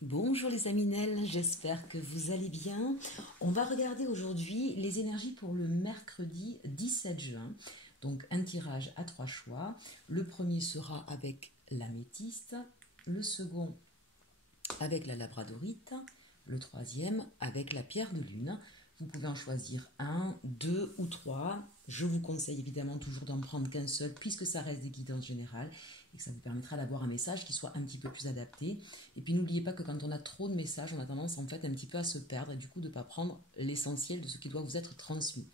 Bonjour les Aminelles, j'espère que vous allez bien. On va regarder aujourd'hui les énergies pour le mercredi 17 juin. Donc un tirage à 3 choix. Le premier sera avec l'améthyste, le second avec la labradorite, le troisième avec la pierre de lune. Vous pouvez en choisir un, deux ou trois. Je vous conseille évidemment toujours d'en prendre qu'un seul puisque ça reste des guidances générales et que ça vous permettra d'avoir un message qui soit un petit peu plus adapté. Et puis n'oubliez pas que quand on a trop de messages, on a tendance en fait un petit peu à se perdre et du coup de ne pas prendre l'essentiel de ce qui doit vous être transmis.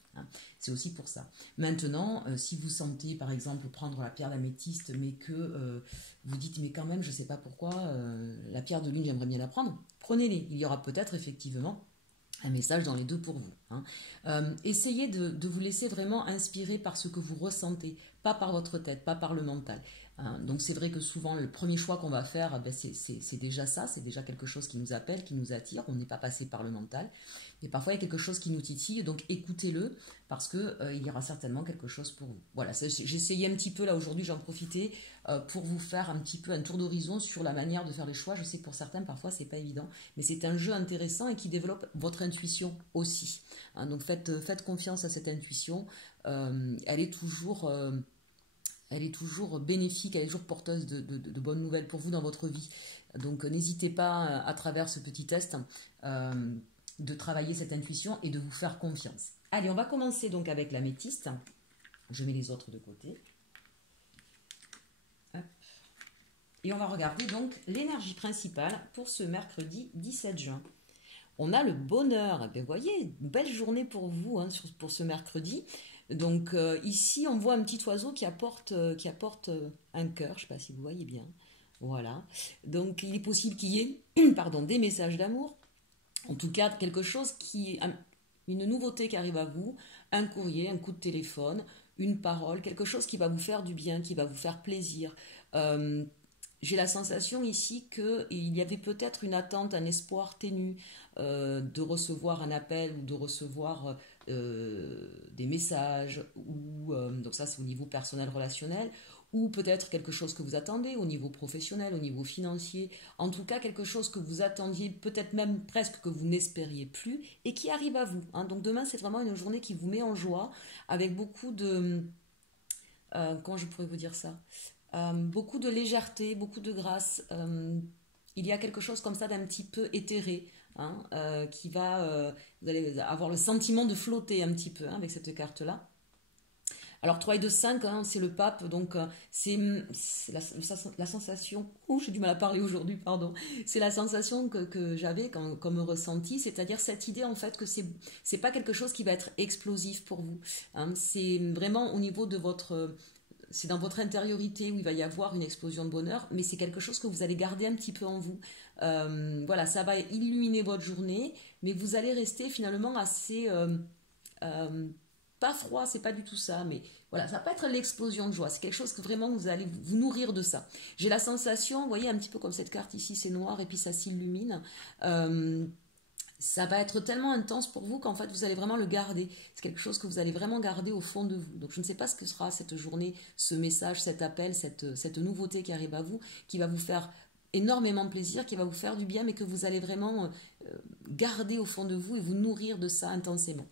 C'est aussi pour ça. Maintenant, si vous sentez par exemple prendre la pierre d'améthyste mais que vous dites mais quand même je ne sais pas pourquoi la pierre de lune j'aimerais bien la prendre, prenez-les. Il y aura peut-être effectivement un message dans les deux pour vous. Essayez de vous laisser vraiment inspirer par ce que vous ressentez, pas par votre tête, pas par le mental. Donc c'est vrai que souvent le premier choix qu'on va faire, c'est déjà ça, c'est déjà quelque chose qui nous appelle, qui nous attire, on n'est pas passé par le mental. Mais parfois il y a quelque chose qui nous titille, donc écoutez-le parce qu'il y aura certainement quelque chose pour vous. Voilà, j'ai essayé un petit peu là aujourd'hui, j'en profitais pour vous faire un petit peu un tour d'horizon sur la manière de faire les choix. Je sais que pour certains parfois c'est pas évident, mais c'est un jeu intéressant et qui développe votre intuition aussi. Donc faites confiance à cette intuition, elle est toujours bénéfique, elle est toujours porteuse de bonnes nouvelles pour vous dans votre vie. Donc n'hésitez pas à travers ce petit test de travailler cette intuition et de vous faire confiance. Allez, on va commencer donc avec l'améthyste. Je mets les autres de côté. Hop. Et on va regarder donc l'énergie principale pour ce mercredi 17 juin. On a le bonheur. Vous voyez, une belle journée pour vous pour ce mercredi. Donc ici, on voit un petit oiseau qui apporte un cœur. Je ne sais pas si vous voyez bien. Voilà. Donc il est possible qu'il y ait des messages d'amour. En tout cas, une nouveauté qui arrive à vous, un courrier, un coup de téléphone, une parole, quelque chose qui va vous faire du bien, qui va vous faire plaisir. J'ai la sensation ici qu'il y avait peut-être une attente, un espoir ténu de recevoir un appel ou de recevoir des messages, donc ça c'est au niveau personnel, relationnel, ou peut-être quelque chose que vous attendez au niveau professionnel, au niveau financier, en tout cas quelque chose que vous attendiez, peut-être même presque que vous n'espériez plus et qui arrive à vous. Donc demain c'est vraiment une journée qui vous met en joie avec beaucoup de... comment je pourrais vous dire ça, beaucoup de légèreté, beaucoup de grâce. Il y a quelque chose comme ça d'un petit peu éthéré, qui va... vous allez avoir le sentiment de flotter un petit peu avec cette carte-là. Alors 3 et 2, 5, c'est le pape, donc c'est la sensation... j'ai du mal à parler aujourd'hui, pardon. C'est la sensation que j'avais comme ressenti, c'est-à-dire cette idée en fait que c'est pas quelque chose qui va être explosif pour vous. C'est vraiment au niveau de votre... C'est dans votre intériorité où il va y avoir une explosion de bonheur, mais c'est quelque chose que vous allez garder un petit peu en vous. Voilà, ça va illuminer votre journée, mais vous allez rester finalement assez... pas froid, c'est pas du tout ça, mais voilà, ça va pas être l'explosion de joie, c'est quelque chose que vraiment vous allez vous nourrir de ça. J'ai la sensation, vous voyez, un petit peu comme cette carte ici, c'est noir et puis ça s'illumine. Ça va être tellement intense pour vous qu'en fait vous allez vraiment le garder. C'est quelque chose que vous allez vraiment garder au fond de vous. Donc je ne sais pas ce que sera cette journée, ce message, cet appel, cette nouveauté qui arrive à vous, qui va vous faire énormément plaisir, qui va vous faire du bien, mais que vous allez vraiment garder au fond de vous et vous nourrir de ça intensément.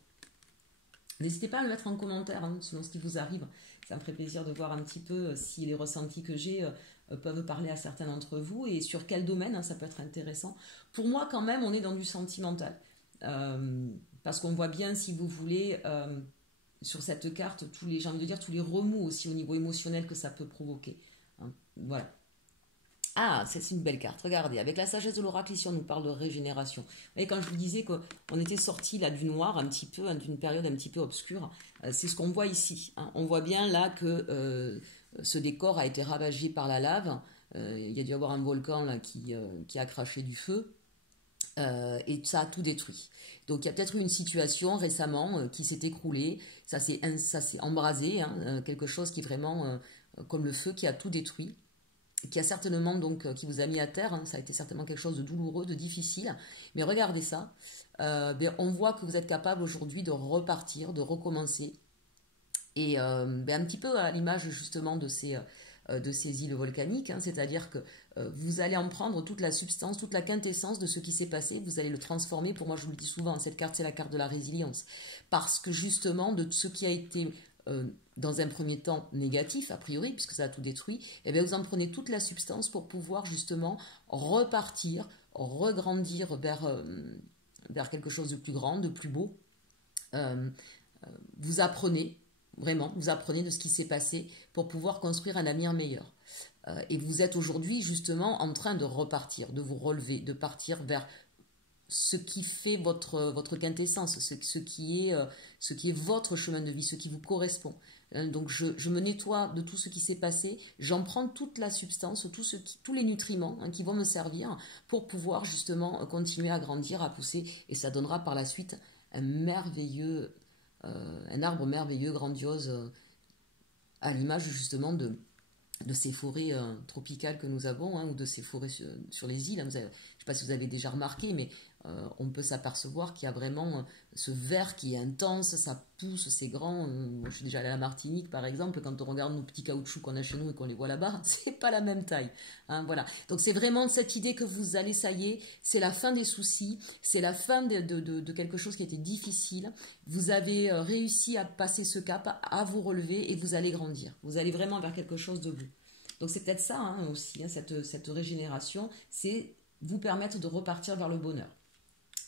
N'hésitez pas à le mettre en commentaire selon ce qui vous arrive. Ça me ferait plaisir de voir un petit peu si les ressentis que j'ai peuvent parler à certains d'entre vous et sur quel domaine, ça peut être intéressant. Pour moi, quand même, on est dans du sentimental. Parce qu'on voit bien, si vous voulez, sur cette carte, j'ai envie de dire, tous les remous aussi au niveau émotionnel que ça peut provoquer. Voilà. Ah, c'est une belle carte. Regardez, avec la sagesse de l'oracle, ici, on nous parle de régénération. Vous voyez, quand je vous disais qu'on était sorti là du noir un petit peu, d'une période un petit peu obscure, c'est ce qu'on voit ici. On voit bien là que ce décor a été ravagé par la lave. Il y a dû y avoir un volcan là qui a craché du feu. Et ça a tout détruit. Donc il y a peut-être eu une situation récemment qui s'est écroulée, ça s'est embrasé, quelque chose qui est vraiment comme le feu qui a tout détruit, qui a certainement donc qui vous a mis à terre, ça a été certainement quelque chose de douloureux, de difficile, mais regardez ça, on voit que vous êtes capable aujourd'hui de repartir, de recommencer, et un petit peu à l'image justement de ces de ces îles volcaniques, hein, c'est-à-dire que vous allez en prendre toute la substance, toute la quintessence de ce qui s'est passé, vous allez le transformer. Pour moi, je vous le dis souvent, cette carte, c'est la carte de la résilience, parce que justement, de ce qui a été dans un premier temps négatif, a priori, puisque ça a tout détruit, et bien vous en prenez toute la substance pour pouvoir justement repartir, regrandir vers quelque chose de plus grand, de plus beau. Vous apprenez, vraiment, vous apprenez de ce qui s'est passé pour pouvoir construire un avenir meilleur. Et vous êtes aujourd'hui justement en train de repartir, de vous relever, de partir vers ce qui fait votre quintessence, ce qui est votre chemin de vie, ce qui vous correspond. Donc je me nettoie de tout ce qui s'est passé, j'en prends toute la substance, tous les nutriments qui vont me servir pour pouvoir justement continuer à grandir, à pousser, et ça donnera par la suite un arbre merveilleux, grandiose, à l'image justement de ces forêts tropicales que nous avons, hein, ou de ces forêts sur les îles. Je ne sais pas si vous avez déjà remarqué, mais on peut s'apercevoir qu'il y a vraiment ce vert qui est intense, ça pousse, c'est grand. Moi, je suis déjà allée à la Martinique, par exemple, quand on regarde nos petits caoutchoucs qu'on a chez nous et qu'on les voit là-bas, c'est pas la même taille. Hein, voilà. Donc c'est vraiment cette idée que vous allez, ça y est, c'est la fin des soucis, c'est la fin de quelque chose qui était difficile. Vous avez réussi à passer ce cap, à vous relever, et vous allez grandir. Vous allez vraiment vers quelque chose de beau. Donc c'est peut-être ça, hein, aussi, hein, cette régénération, c'est vous permettre de repartir vers le bonheur.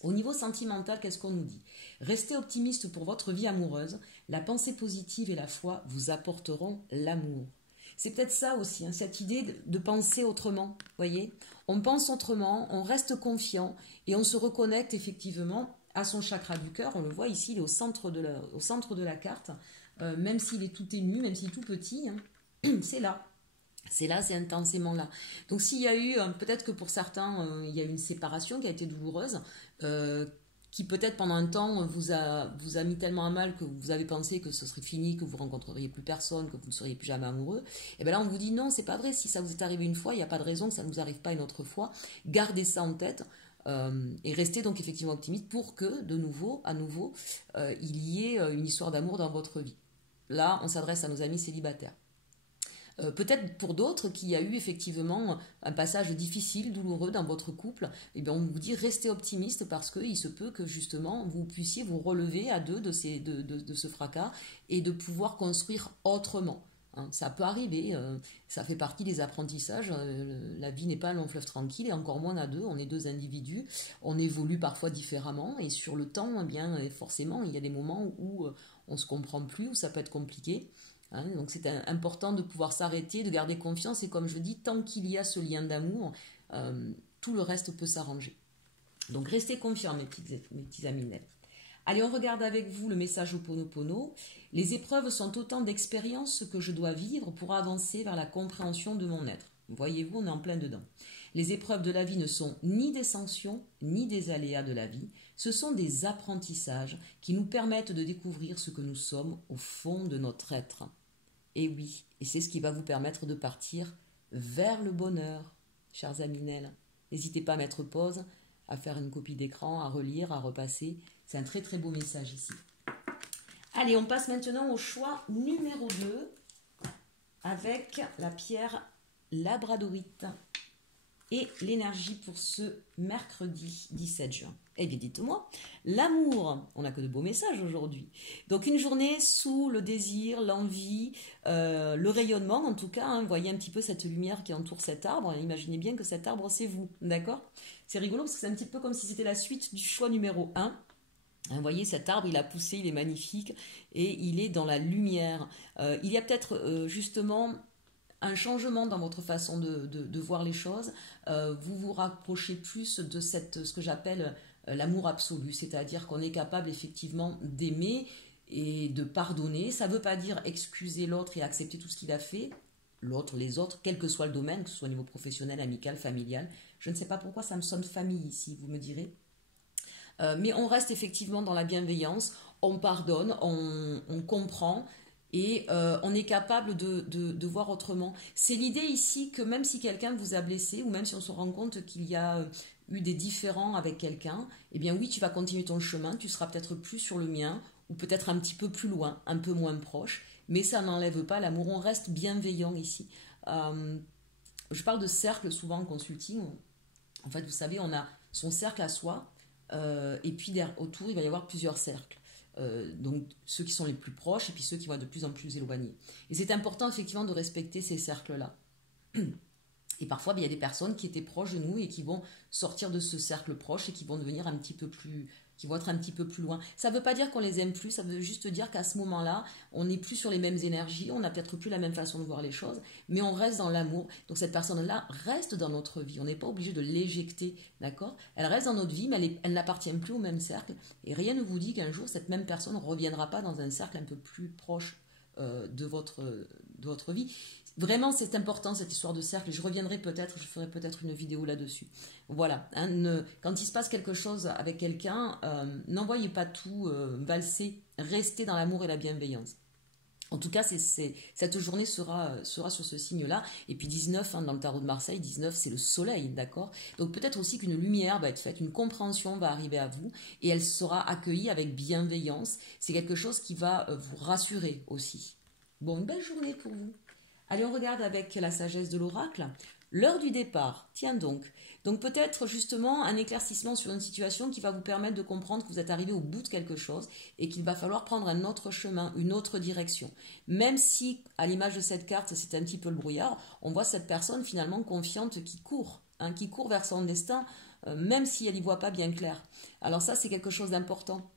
Au niveau sentimental, qu'est-ce qu'on nous dit? Restez optimiste pour votre vie amoureuse. La pensée positive et la foi vous apporteront l'amour. C'est peut-être ça aussi, hein, cette idée de penser autrement. Voyez, on pense autrement, on reste confiant et on se reconnecte effectivement à son chakra du cœur. On le voit ici, il est au centre de la carte. Même s'il est tout ténu, même s'il est tout petit, hein, c'est là. C'est là, c'est intensément là. Donc s'il y a eu, peut-être que pour certains, il y a eu une séparation qui a été douloureuse, qui peut-être pendant un temps vous a mis tellement à mal que vous avez pensé que ce serait fini, que vous rencontreriez plus personne, que vous ne seriez plus jamais amoureux. Et bien là on vous dit non, c'est pas vrai. Si ça vous est arrivé une fois, il n'y a pas de raison que ça ne vous arrive pas une autre fois. Gardez ça en tête. Et restez donc effectivement optimiste pour que, à nouveau, il y ait une histoire d'amour dans votre vie. Là, on s'adresse à nos amis célibataires. Peut-être pour d'autres qu'il y a eu effectivement un passage difficile, douloureux dans votre couple, et bien on vous dit restez optimiste parce qu'il se peut que justement vous puissiez vous relever à deux de ce fracas et de pouvoir construire autrement. Hein, ça peut arriver, ça fait partie des apprentissages, la vie n'est pas un long fleuve tranquille et encore moins à deux, on est deux individus, on évolue parfois différemment et sur le temps, eh bien, forcément il y a des moments où on ne se comprend plus, où ça peut être compliqué. Hein, donc c'est important de pouvoir s'arrêter, de garder confiance et comme je dis, tant qu'il y a ce lien d'amour, tout le reste peut s'arranger. Donc restez confiants mes petits amis. Allez, on regarde avec vous le message Ho'oponopono. Les épreuves sont autant d'expériences que je dois vivre pour avancer vers la compréhension de mon être. Voyez-vous, on est en plein dedans. Les épreuves de la vie ne sont ni des sanctions, ni des aléas de la vie. Ce sont des apprentissages qui nous permettent de découvrir ce que nous sommes au fond de notre être. Et oui, et c'est ce qui va vous permettre de partir vers le bonheur, chers Aminel. N'hésitez pas à mettre pause, à faire une copie d'écran, à relire, à repasser. C'est un très très beau message ici. Allez, on passe maintenant au choix numéro 2 avec la pierre labradorite et l'énergie pour ce mercredi 17 juin. Eh bien, dites-moi, l'amour, on n'a que de beaux messages aujourd'hui. Donc, une journée sous le désir, l'envie, le rayonnement, en tout cas. Hein, voyez un petit peu cette lumière qui entoure cet arbre. Imaginez bien que cet arbre, c'est vous, d'accord? C'est rigolo parce que c'est un petit peu comme si c'était la suite du choix numéro 1. Hein, vous voyez, cet arbre, il a poussé, il est magnifique et il est dans la lumière. Il y a peut-être justement un changement dans votre façon de voir les choses. Vous vous rapprochez plus de ce que j'appelle l'amour absolu, c'est-à-dire qu'on est capable effectivement d'aimer et de pardonner. Ça ne veut pas dire excuser l'autre et accepter tout ce qu'il a fait, l'autre, les autres, quel que soit le domaine, que ce soit au niveau professionnel, amical, familial. Je ne sais pas pourquoi ça me sonne famille ici, vous me direz. Mais on reste effectivement dans la bienveillance, on pardonne, on comprend et on est capable de voir autrement. C'est l'idée ici que même si quelqu'un vous a blessé ou même si on se rend compte qu'il y a eu des différends avec quelqu'un, eh bien oui, tu vas continuer ton chemin, tu seras peut-être plus sur le mien ou peut-être un petit peu plus loin, un peu moins proche, mais ça n'enlève pas l'amour, on reste bienveillant ici. Je parle de cercle souvent en consulting. En fait, vous savez, on a son cercle à soi, et puis autour, il va y avoir plusieurs cercles. Donc ceux qui sont les plus proches et puis ceux qui vont être de plus en plus éloignés. Et c'est important effectivement de respecter ces cercles-là. Et parfois, il y a des personnes qui étaient proches de nous et qui vont sortir de ce cercle proche et qui vont devenir un petit peu plus, qui vont être un petit peu plus loin. Ça ne veut pas dire qu'on les aime plus, ça veut juste dire qu'à ce moment-là, on n'est plus sur les mêmes énergies, on n'a peut-être plus la même façon de voir les choses, mais on reste dans l'amour. Donc cette personne-là reste dans notre vie. On n'est pas obligé de l'éjecter, d'accord? Elle reste dans notre vie, mais elle n'appartient plus au même cercle. Et rien ne vous dit qu'un jour, cette même personne ne reviendra pas dans un cercle un peu plus proche de votre vie. Vraiment, c'est important cette histoire de cercle. Je reviendrai peut-être, je ferai peut-être une vidéo là-dessus. Voilà. Quand il se passe quelque chose avec quelqu'un, n'envoyez pas tout valser. Restez dans l'amour et la bienveillance. En tout cas, cette journée sera sur ce signe-là. Et puis 19, dans le tarot de Marseille, 19, c'est le soleil, d'accord? Donc peut-être aussi qu'une lumière va être faite, une compréhension va arriver à vous et elle sera accueillie avec bienveillance. C'est quelque chose qui va vous rassurer aussi. Bon, une belle journée pour vous. Allez, on regarde avec la sagesse de l'oracle. L'heure du départ, tiens donc. Donc peut-être justement un éclaircissement sur une situation qui va vous permettre de comprendre que vous êtes arrivé au bout de quelque chose et qu'il va falloir prendre un autre chemin, une autre direction. Même si, à l'image de cette carte, c'est un petit peu le brouillard, on voit cette personne finalement confiante qui court vers son destin, même si elle n'y voit pas bien clair. Alors ça, c'est quelque chose d'important.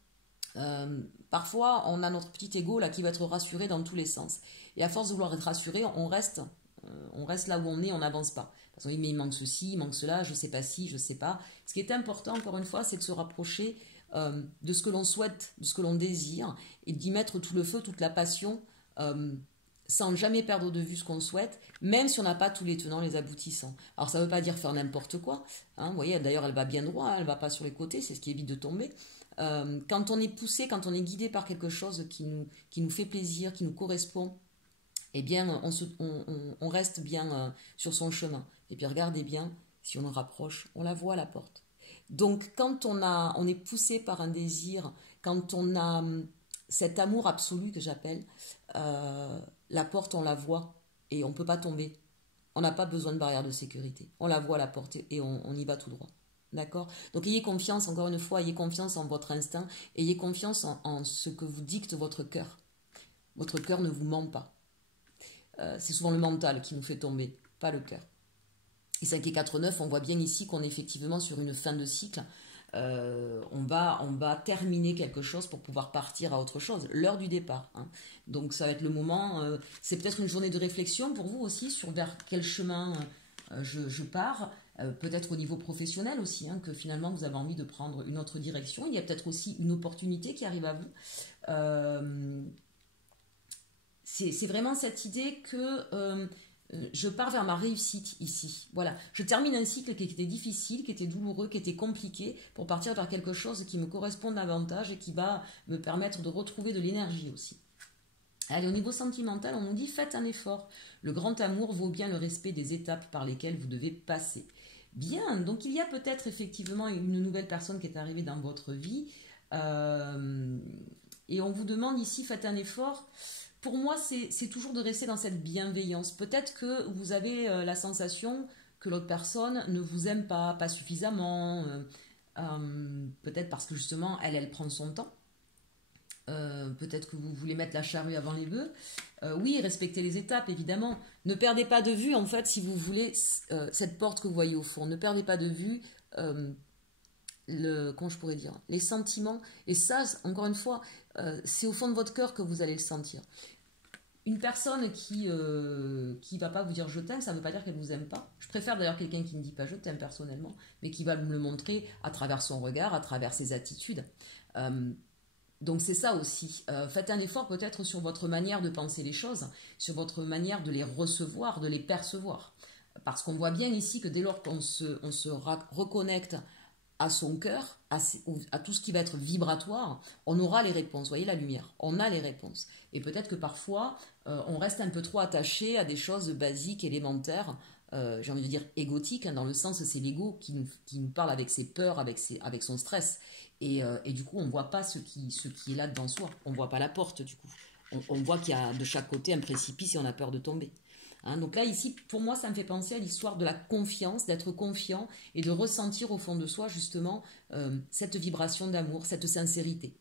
Parfois, on a notre petit ego là qui va être rassuré dans tous les sens. Et à force de vouloir être rassuré, on reste là où on est, on n'avance pas. Parce qu'on dit, mais il manque ceci, il manque cela, je ne sais pas si, je ne sais pas. Ce qui est important, encore une fois, c'est de se rapprocher de ce que l'on souhaite, de ce que l'on désire, et d'y mettre tout le feu, toute la passion, sans jamais perdre de vue ce qu'on souhaite, même si on n'a pas tous les tenants, les aboutissants. Alors ça ne veut pas dire faire n'importe quoi. Vous voyez, d'ailleurs, elle va bien droit, elle ne va pas sur les côtés, c'est ce qui évite de tomber. Quand on est poussé, quand on est guidé par quelque chose qui nous fait plaisir, qui nous correspond, eh bien, on reste bien sur son chemin. Et puis regardez bien, si on en rapproche, on la voit à la porte. Donc, quand on est poussé par un désir, quand on a cet amour absolu que j'appelle, la porte, on la voit et on ne peut pas tomber. On n'a pas besoin de barrière de sécurité. On la voit à la porte et on y va tout droit. D'accord? Donc ayez confiance, encore une fois, ayez confiance en votre instinct, ayez confiance en ce que vous dicte votre cœur. Votre cœur ne vous ment pas. C'est souvent le mental qui nous fait tomber, pas le cœur. Et 5 et 4, 9, on voit bien ici qu'on est effectivement sur une fin de cycle. On va terminer quelque chose pour pouvoir partir à autre chose, l'heure du départ. Donc ça va être le moment, c'est peut-être une journée de réflexion pour vous aussi sur vers quel chemin je pars. Peut-être au niveau professionnel aussi, que finalement vous avez envie de prendre une autre direction. Il y a peut-être aussi une opportunité qui arrive à vous. C'est vraiment cette idée que je pars vers ma réussite ici. Voilà, je termine un cycle qui était difficile, qui était douloureux, qui était compliqué, pour partir vers quelque chose qui me correspond davantage et qui va me permettre de retrouver de l'énergie aussi. Allez, au niveau sentimental, on nous dit « Faites un effort. Le grand amour vaut bien le respect des étapes par lesquelles vous devez passer. » Bien, donc il y a peut-être effectivement une nouvelle personne qui est arrivée dans votre vie. Et on vous demande ici « Faites un effort. » Pour moi, c'est toujours de rester dans cette bienveillance. Peut-être que vous avez la sensation que l'autre personne ne vous aime pas suffisamment. Peut-être parce que justement, elle prend son temps. Peut-être que vous voulez mettre la charrue avant les bœufs. Oui, respectez les étapes, évidemment. Ne perdez pas de vue, en fait, si vous voulez, cette porte que vous voyez au fond. Ne perdez pas de vue, comment je pourrais dire, les sentiments. Et ça, encore une fois, c'est au fond de votre cœur que vous allez le sentir. Une personne qui va pas vous dire je t'aime, ça ne veut pas dire qu'elle vous aime pas. Je préfère d'ailleurs quelqu'un qui ne dit pas je t'aime personnellement, mais qui va me le montrer à travers son regard, à travers ses attitudes. Donc c'est ça aussi. Faites un effort peut-être sur votre manière de penser les choses, sur votre manière de les recevoir, de les percevoir. Parce qu'on voit bien ici que dès lors qu'on se reconnecte à son cœur, à tout ce qui va être vibratoire, on aura les réponses. Vous voyez la lumière, on a les réponses. Et peut-être que parfois, on reste un peu trop attaché à des choses basiques, élémentaires, j'ai envie de dire égotiques, dans le sens c'est l'ego qui nous parle avec ses peurs, avec son stress. Et du coup, on ne voit pas ce qui est là devant soi. On ne voit pas la porte, du coup. On voit qu'il y a de chaque côté un précipice et on a peur de tomber. Hein. Donc là, ici, pour moi, ça me fait penser à l'histoire de la confiance, d'être confiant et de ressentir au fond de soi, justement, cette vibration d'amour, cette sincérité.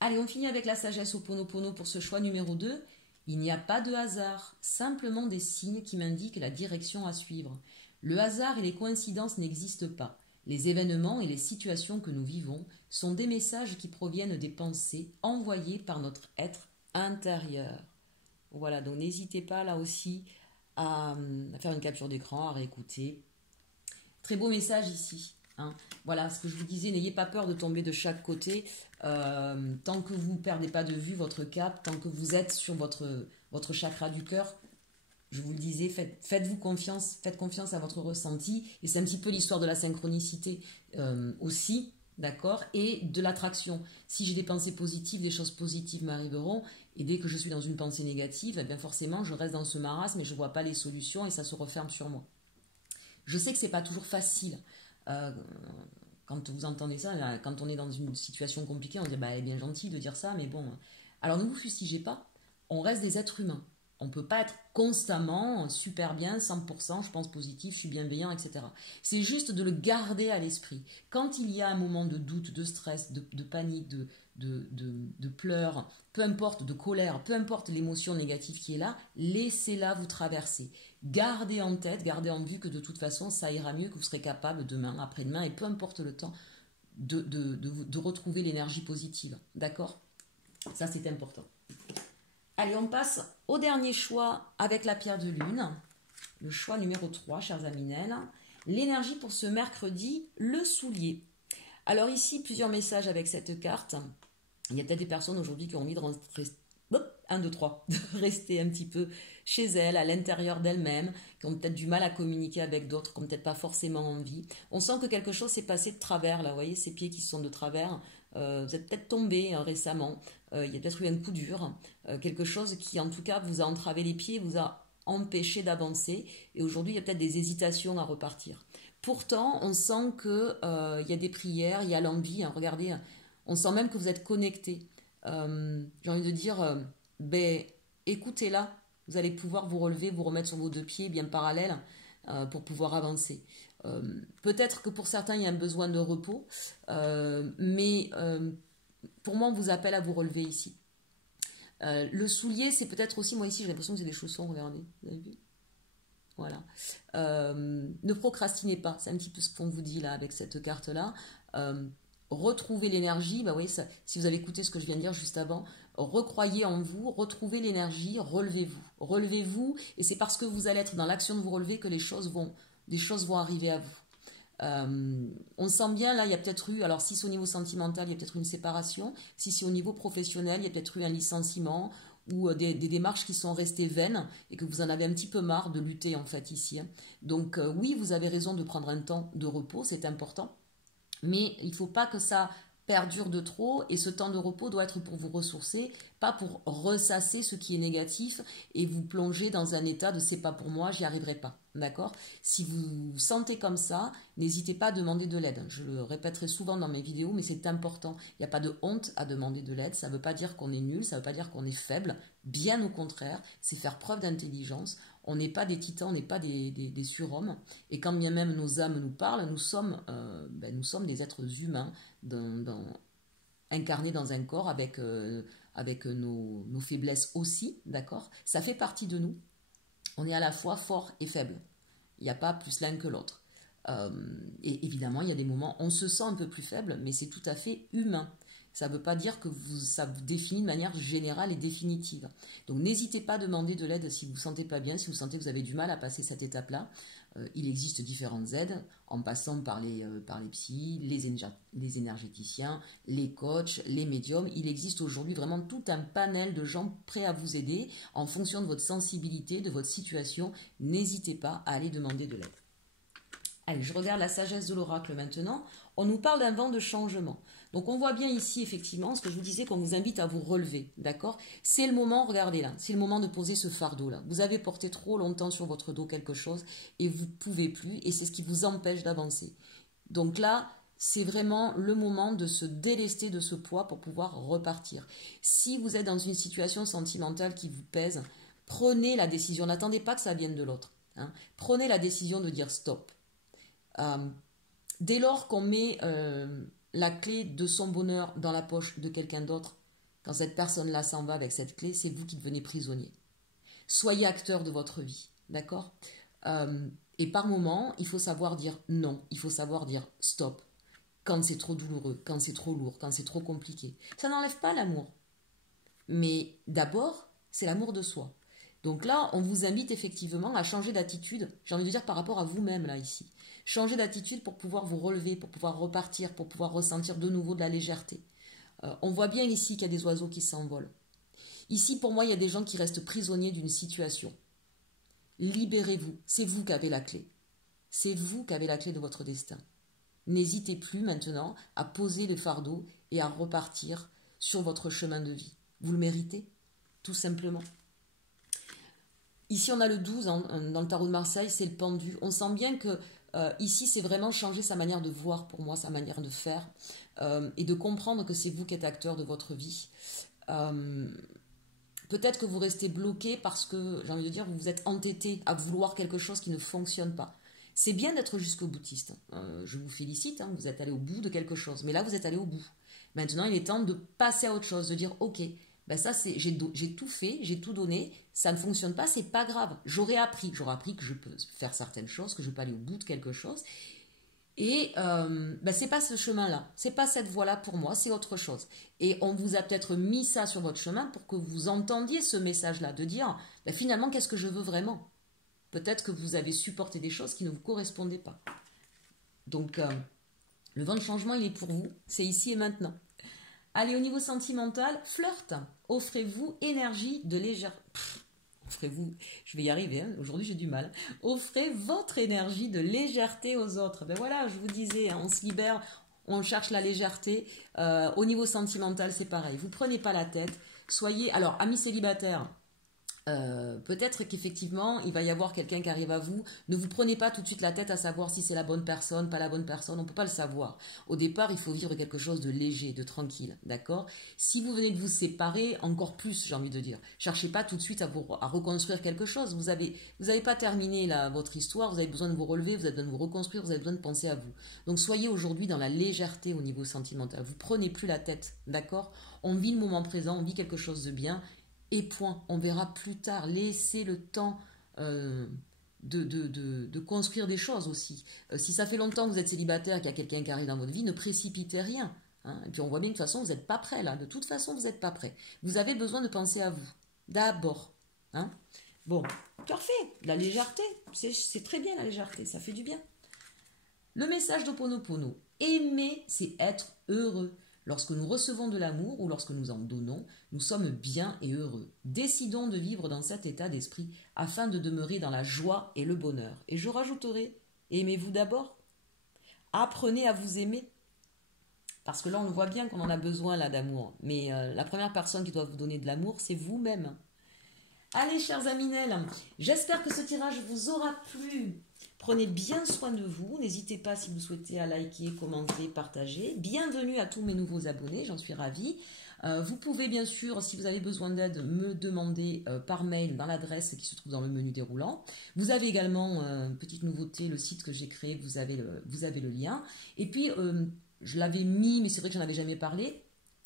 Allez, on finit avec la sagesse Ho'oponopono pour ce choix numéro 2. Il n'y a pas de hasard, simplement des signes qui m'indiquent la direction à suivre. Le hasard et les coïncidences n'existent pas. Les événements et les situations que nous vivons sont des messages qui proviennent des pensées envoyées par notre être intérieur. Voilà, donc n'hésitez pas là aussi à faire une capture d'écran, à réécouter. Très beau message ici. Hein. Voilà, ce que je vous disais, n'ayez pas peur de tomber de chaque côté. Tant que vous ne perdez pas de vue votre cap, tant que vous êtes sur votre chakra du cœur, je vous le disais, faites-vous confiance, faites confiance à votre ressenti. Et c'est un petit peu l'histoire de la synchronicité aussi, d'accord, et de l'attraction. Si j'ai des pensées positives, des choses positives m'arriveront. Et dès que je suis dans une pensée négative, eh bien forcément, je reste dans ce marasme et je ne vois pas les solutions et ça se referme sur moi. Je sais que ce n'est pas toujours facile. Quand vous entendez ça, quand on est dans une situation compliquée, on dit bah, elle est bien gentille de dire ça, mais bon. Alors ne vous fustigez pas, on reste des êtres humains. On ne peut pas être constamment super bien, 100%, je pense positif, je suis bienveillant, etc. C'est juste de le garder à l'esprit. Quand il y a un moment de doute, de stress, de panique, de pleurs, peu importe, de colère, peu importe l'émotion négative qui est là, laissez-la vous traverser. Gardez en tête, gardez en vue que de toute façon, ça ira mieux, que vous serez capable demain, après-demain, et peu importe le temps, de retrouver l'énergie positive. D'accord? Ça, c'est important. Allez, on passe au dernier choix avec la pierre de lune. Le choix numéro 3, chers Aminel. L'énergie pour ce mercredi, le soulier. Alors ici, plusieurs messages avec cette carte. Il y a peut-être des personnes aujourd'hui qui ont envie de rester, 1, 2, 3, de rester un petit peu chez elles, à l'intérieur d'elles-mêmes, qui ont peut-être du mal à communiquer avec d'autres, qui n'ont peut-être pas forcément envie. On sent que quelque chose s'est passé de travers, là, vous voyez, ces pieds qui sont de travers. Vous êtes peut-être tombé récemment, il y a peut-être eu un coup dur, quelque chose qui en tout cas vous a entravé les pieds, vous a empêché d'avancer, et aujourd'hui il y a peut-être des hésitations à repartir. Pourtant, on sent qu'il y a des prières, il y a l'envie, hein, regardez, on sent même que vous êtes connecté. J'ai envie de dire, écoutez-la, vous allez pouvoir vous relever, vous remettre sur vos deux pieds bien parallèles pour pouvoir avancer. Peut-être que pour certains il y a un besoin de repos, mais pour moi on vous appelle à vous relever ici. Le soulier, c'est peut-être aussi, moi ici j'ai l'impression que c'est des chaussons, regardez, vous avez vu? Voilà. Ne procrastinez pas, c'est un petit peu ce qu'on vous dit là avec cette carte là. Retrouvez l'énergie, bah oui, ça, si vous avez écouté ce que je viens de dire juste avant, recroyez en vous, retrouvez l'énergie, relevez-vous. Relevez-vous, et c'est parce que vous allez être dans l'action de vous relever que des choses vont arriver à vous. On sent bien, là, il y a peut-être eu, alors si c'est au niveau sentimental, il y a peut-être eu une séparation, si c'est au niveau professionnel, il y a peut-être eu un licenciement, ou des démarches qui sont restées vaines, et que vous en avez un petit peu marre de lutter, en fait, ici. Hein. Donc, oui, vous avez raison de prendre un temps de repos, c'est important. Mais il ne faut pas que ça perdure de trop, et ce temps de repos doit être pour vous ressourcer, pas pour ressasser ce qui est négatif et vous plonger dans un état de c'est pas pour moi, j'y arriverai pas. D'accord? Si vous vous sentez comme ça, n'hésitez pas à demander de l'aide. Je le répéterai souvent dans mes vidéos, mais c'est important. Il n'y a pas de honte à demander de l'aide. Ça ne veut pas dire qu'on est nul, ça ne veut pas dire qu'on est faible. Bien au contraire, c'est faire preuve d'intelligence. On n'est pas des titans, on n'est pas des surhommes. Et quand bien même nos âmes nous parlent, nous sommes des êtres humains incarnés dans un corps avec nos faiblesses aussi, d'accord? Ça fait partie de nous. On est à la fois fort et faible. Il n'y a pas plus l'un que l'autre. Et évidemment, il y a des moments où on se sent un peu plus faible, mais c'est tout à fait humain. Ça ne veut pas dire que ça vous définit de manière générale et définitive. Donc n'hésitez pas à demander de l'aide si vous ne vous sentez pas bien, si vous sentez que vous avez du mal à passer cette étape-là. Il existe différentes aides, en passant par les psys, les énergéticiens, les coachs, les médiums. Il existe aujourd'hui vraiment tout un panel de gens prêts à vous aider en fonction de votre sensibilité, de votre situation. N'hésitez pas à aller demander de l'aide. Allez, je regarde la sagesse de l'oracle maintenant. On nous parle d'un vent de changement. Donc on voit bien ici effectivement ce que je vous disais, qu'on vous invite à vous relever, d'accord? C'est le moment, regardez là, c'est le moment de poser ce fardeau là. Vous avez porté trop longtemps sur votre dos quelque chose et vous ne pouvez plus, et c'est ce qui vous empêche d'avancer. Donc là, c'est vraiment le moment de se délester de ce poids pour pouvoir repartir. Si vous êtes dans une situation sentimentale qui vous pèse, Prenez la décision, n'attendez pas que ça vienne de l'autre. Hein. Prenez la décision de dire stop. Dès lors qu'on met la clé de son bonheur dans la poche de quelqu'un d'autre, quand cette personne-là s'en va avec cette clé, c'est vous qui devenez prisonnier. Soyez acteur de votre vie, d'accord? Et par moment, il faut savoir dire non, il faut savoir dire stop, quand c'est trop douloureux, quand c'est trop lourd, quand c'est trop compliqué. Ça n'enlève pas l'amour. Mais d'abord, c'est l'amour de soi. Donc là, on vous invite effectivement à changer d'attitude, j'ai envie de dire par rapport à vous-même là ici. Changer d'attitude pour pouvoir vous relever, pour pouvoir repartir, pour pouvoir ressentir de nouveau de la légèreté. On voit bien ici qu'il y a des oiseaux qui s'envolent. Ici, pour moi, il y a des gens qui restent prisonniers d'une situation. Libérez-vous, c'est vous qui avez la clé. C'est vous qui avez la clé de votre destin. N'hésitez plus maintenant à poser le fardeau et à repartir sur votre chemin de vie. Vous le méritez, tout simplement. Ici, on a le 12 dans le tarot de Marseille, c'est le pendu. On sent bien que ici, c'est vraiment changer sa manière de voir pour moi, sa manière de faire, et de comprendre que c'est vous qui êtes acteur de votre vie. Peut-être que vous restez bloqué parce que, j'ai envie de dire, vous vous êtes entêté à vouloir quelque chose qui ne fonctionne pas. C'est bien d'être jusqu'au boutiste. Je vous félicite, hein, vous êtes allé au bout de quelque chose. Mais là, vous êtes allé au bout. Maintenant, il est temps de passer à autre chose, de dire, ok, ben ça, j'ai tout fait, j'ai tout donné, ça ne fonctionne pas, c'est pas grave. J'aurais appris que je peux faire certaines choses, que je peux aller au bout de quelque chose. Et ben c'est pas ce chemin-là, c'est pas cette voie-là pour moi, c'est autre chose. Et on vous a peut-être mis ça sur votre chemin pour que vous entendiez ce message-là, de dire, ben finalement, qu'est-ce que je veux vraiment? Peut-être que vous avez supporté des choses qui ne vous correspondaient pas. Donc, le vent de changement, il est pour vous, c'est ici et maintenant. Allez, au niveau sentimental, flirt. Offrez-vous énergie de légèreté. Offrez-vous, je vais y arriver, hein. Aujourd'hui j'ai du mal. Offrez votre énergie de légèreté aux autres. Ben voilà, je vous disais, hein, on se libère, on cherche la légèreté. Au niveau sentimental, c'est pareil. Vous prenez pas la tête. Soyez, alors, amis célibataires, peut-être qu'effectivement, il va y avoir quelqu'un qui arrive à vous. Ne vous prenez pas tout de suite la tête à savoir si c'est la bonne personne, pas la bonne personne. On ne peut pas le savoir. Au départ, il faut vivre quelque chose de léger, de tranquille. D'accord? Si vous venez de vous séparer, encore plus, j'ai envie de dire. Cherchez pas tout de suite à reconstruire quelque chose. Vous avez pas terminé votre histoire. Vous avez besoin de vous relever, vous avez besoin de vous reconstruire, vous avez besoin de penser à vous. Donc, soyez aujourd'hui dans la légèreté au niveau sentimental. Vous prenez plus la tête. D'accord? On vit le moment présent, on vit quelque chose de bien. Et point, on verra plus tard. Laissez le temps de construire des choses aussi. Si ça fait longtemps que vous êtes célibataire, qu'il y a quelqu'un qui arrive dans votre vie, ne précipitez rien. Hein. Et puis on voit bien que de toute façon, vous n'êtes pas prêt là. De toute façon, vous n'êtes pas prêt. Vous avez besoin de penser à vous. D'abord. Hein. Bon, parfait. La légèreté, c'est très bien la légèreté, ça fait du bien. Le message d'Ho'oponopono. Aimer, c'est être heureux. Lorsque nous recevons de l'amour ou lorsque nous en donnons, nous sommes bien et heureux. Décidons de vivre dans cet état d'esprit afin de demeurer dans la joie et le bonheur. Et je rajouterai, aimez-vous d'abord. Apprenez à vous aimer. Parce que là, on le voit bien qu'on en a besoin là d'amour. Mais la première personne qui doit vous donner de l'amour, c'est vous-même. Allez, chers Aminel, j'espère que ce tirage vous aura plu. Prenez bien soin de vous. N'hésitez pas si vous souhaitez à liker, commenter, partager. Bienvenue à tous mes nouveaux abonnés, j'en suis ravie. Vous pouvez bien sûr, si vous avez besoin d'aide, me demander par mail dans l'adresse qui se trouve dans le menu déroulant. Vous avez également, petite nouveauté, le site que j'ai créé, vous avez le lien. Et puis, je l'avais mis, mais c'est vrai que j'en avais jamais parlé.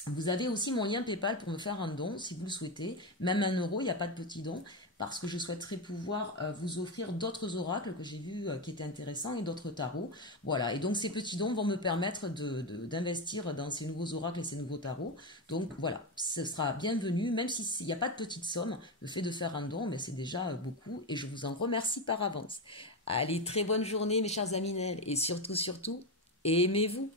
Vous avez aussi mon lien PayPal pour me faire un don, si vous le souhaitez. Même 1 euro, il n'y a pas de petit don. Parce que je souhaiterais pouvoir vous offrir d'autres oracles que j'ai vus qui étaient intéressants et d'autres tarots. Voilà, et donc ces petits dons vont me permettre d'investir dans ces nouveaux oracles et ces nouveaux tarots. Donc voilà, ce sera bienvenu, même s'il n'y a pas de petite somme. Le fait de faire un don, mais c'est déjà beaucoup et je vous en remercie par avance. Allez, très bonne journée mes chers Aminel et surtout, aimez-vous.